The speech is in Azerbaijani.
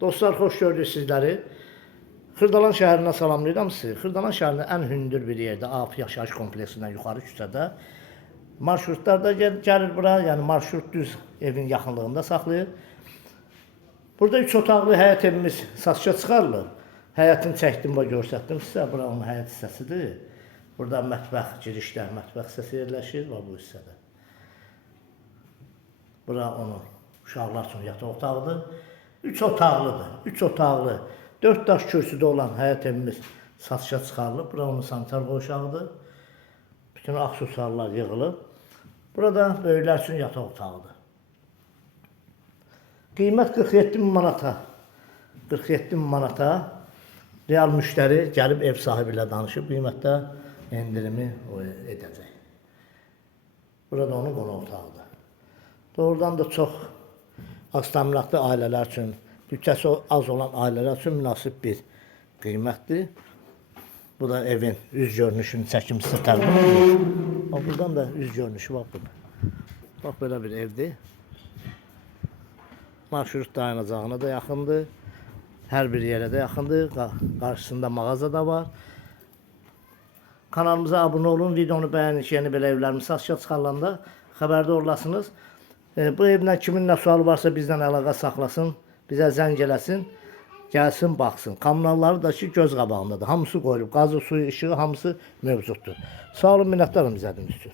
Dostlar, xoş gördük sizləri. Xırdalan şəhərindən salamlayıram sizi. Xırdalan şəhərinin ən hündür bir yerdə, AF yaşayış kompleksindən yuxarı küçədə marşrutlar da gəlir bura. Yəni marşrut düz evin yaxınlığında saxlayır. Burada 3 otaqlı həyət evimiz satışa çıxarılır. Həyətini çəkdim və göstərdim sizə. Bura onun həyət hissəsidir. Burada mətbəx girişdə, mətbəx hissəsi yerləşir və bu hissədə. Bura onun uşaqlar üçün yataq otağıdır. 3 otaqlıdır. 3 otaqlı, 4 daş kürsüdə olan həyət evimiz satışa çıxarılıb. Bura onun sanitar qoşağıdır. Bütün aksesuarlar yığılıb. Burada böyüklər üçün yataq otağıdır. Qiymət 47 min manata. 47 min manata real müştəri gəlib ev sahibi ilə danışıb qiymətdə endirimi edəcək. Burada onun qonaq otağıdır. Doğrudan da çox aztəminatlı ailələr üçün, bütçəsi az olan ailələr üçün münasib bir qiymətdir. Bu da evin üz görünüşünü çəkim sizə təqdim edir. Buradan da üz görünüşü var burada. Bax, belə bir evdir. Marşrut dayanacağına da yaxındır. Hər bir yerə də yaxındır. Qarşısında mağaza da var. Kanalımıza abunə olun, videonu bəyənin ki, yeni belə evlərimiz satışa çıxarılanda xəbərdar olasınız. Bu evlə kimin nə sualı varsa bizdən əlaqə saxlasın, bizə zəng eləsin, gəlsin, baxsın. Kommunalları da ki, göz qabağındadır. Hamısı qoyulub, qazı, suyu, işığı hamısı mövcuddur. Sağ olun, minnətdarım izlədiyiniz üçün.